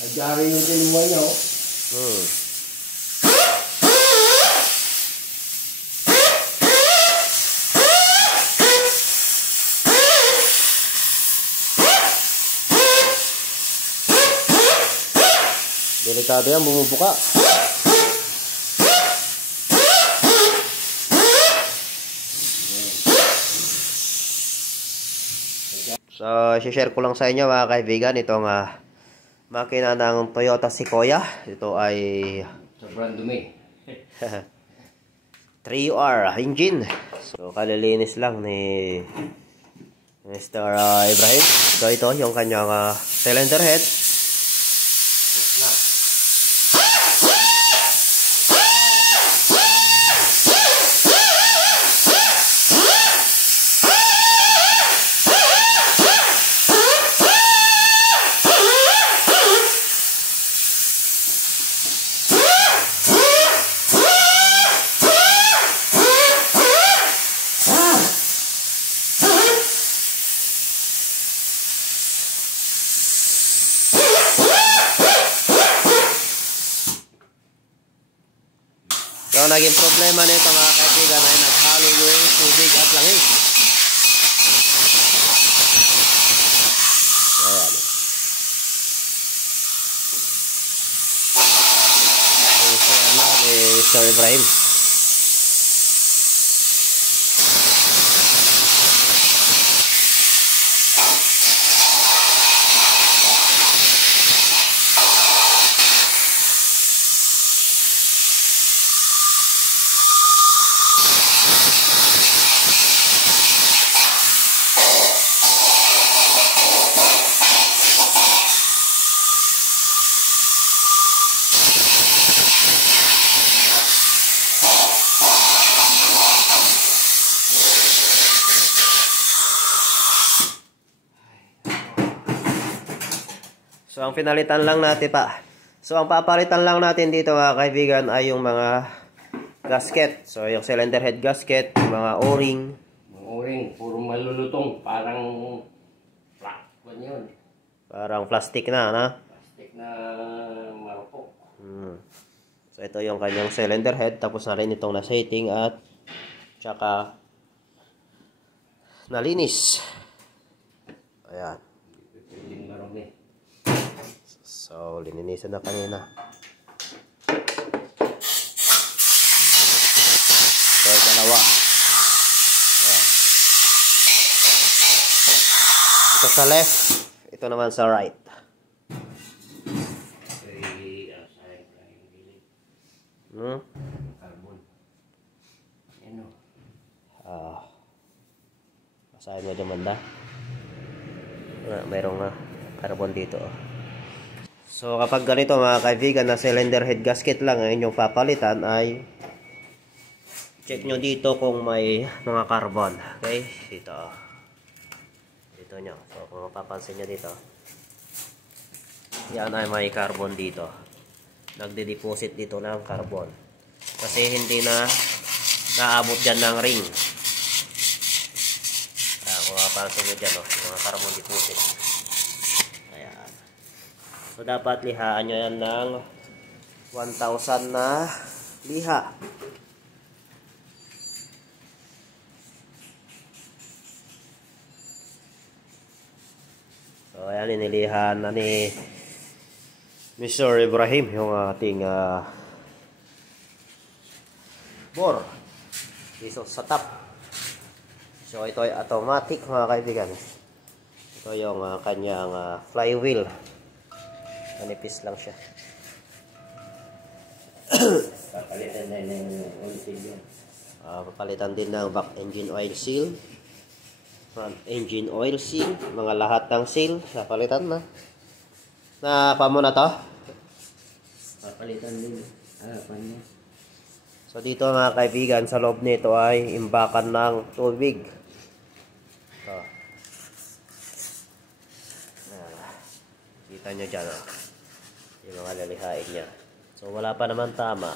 Nagyari yung kinuha niya, oh. Delikado yan, bumubuka. So, share ko lang sa inyo mga kaibigan itong makina ng Toyota Sequoia. Ito ay Sobrang dumi. 3UR engine. So, kalilinis lang ni Mr. Ibrahim. So, ito yung kanyang cylinder head. So, naging problema nito mga kaibigan ay naghalo yung tubig at langis. Ayan. Yung sila ni Mr. Ibrahim. So, ang pinalitan lang natin pa. So, ang papalitan lang natin dito mga kaibigan ay yung mga gasket. So, yung cylinder head gasket, yung mga o-ring. Mga o-ring, puro malulutong. Parang yun. Parang plastic na, na? Plastic na marupok. So, ito yung kanyang cylinder head. Tapos na rin itong na-setting at tsaka nalinis. Ayan. So, lininisan na kanina. So, dalawa. Ayan. Ito sa left. Ito naman sa right. Carbon. Ano? Basahin mo dyan banda. Mayroong carbon dito. So, kapag ganito mga kaibigan na cylinder head gasket lang ang inyong papalitan ay check nyo dito kung may mga carbon. Okay? Dito. Dito nyo. So, kung mapapansin nyo dito. Yan ay may carbon dito. Nagde-deposit dito ng carbon. Kasi hindi na naabot dyan ng ring. Kung mapapansin nyo dyan, yung mga carbon deposit. So, dapat lihaan nyo yan ng 1,000 na liha. So, ayan, inilihan na ni Mr. Ibrahim yung ating bore dito sa top. So, ito ay automatic mga kaibigan. Ito yung kanyang flywheel. Manipis lang siya. Papalitan na ng oil seal yun. Papalitan din ng back engine oil seal. Front engine oil seal. Mga lahat ng seal. Papalitan na. Pa mo na to? Papalitan din. Paano? So dito mga kaibigan, sa loob nito ay imbakan ng tubig. Ito. Kita nyo dyan. Yung mga lalihain niya. So, wala pa naman tama.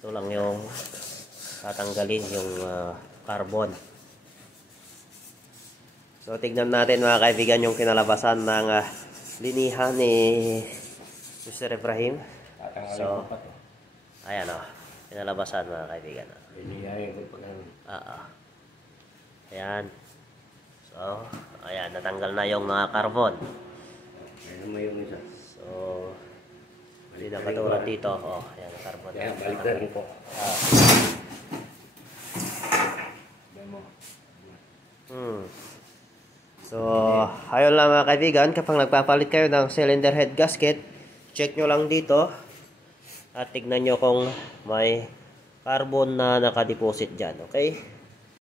Ito lang yung tatanggalin yung carbon. So, tignan natin mga kaibigan yung kinalabasan ng linihan ni Mr. Ibrahim. Tatanggalin So, ko pa to. Ayan o. Pinalabasan mga kaibigan. Linihayin ko pa ganun. Oo. Ayan. So, ayan. Natanggal na yung mga carbon. Ayan mo yung isa. So, hindi na katulad dito. Oh, ayan. Carbon. Kaya balik ko. Ah. Ayan mo. So, ayun lang mga kaibigan. Kapag nagpapalit kayo ng cylinder head gasket, check nyo lang dito. At tignan nyo kung may carbon na nakadeposit dyan. Okay?